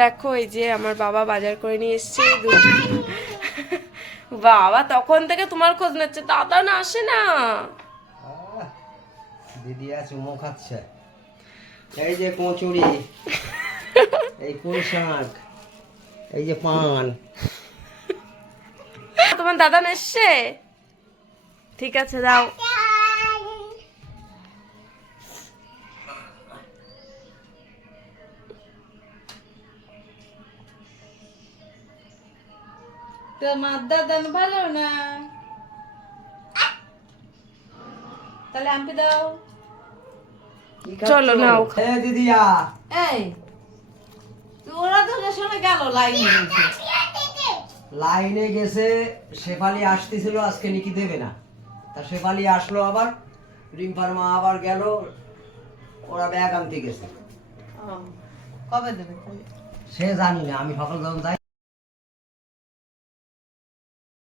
দেখো এই যে আমার বাবা বাজার করে নিয়ে এসছে বাবা তখন থেকে তোমার খোঁজ নিচ্ছে, দাদা না আসে না। দিদি চুমো খাচ্ছে। এই যে কচুরি, এই পুঁই শাক, এই যে পান। তোমার দাদা না এসছে? ঠিক আছে দাও। তোমার দাদা ভালো না, তাহলে আমি দাও। চলো নাও। দিদিয়া এই তোরা তো শুনে গেল লাইনে গেছে। শেফালি আসতেছিল, আজকে নাকি দেবে না। তা শেফালি আসলো, আবার রিম্পার মা আবার গেল, ওরা ব্যাগ আনতে গেছে। কবে দেবে? সে জানি না, আমি সকাল যখন যাই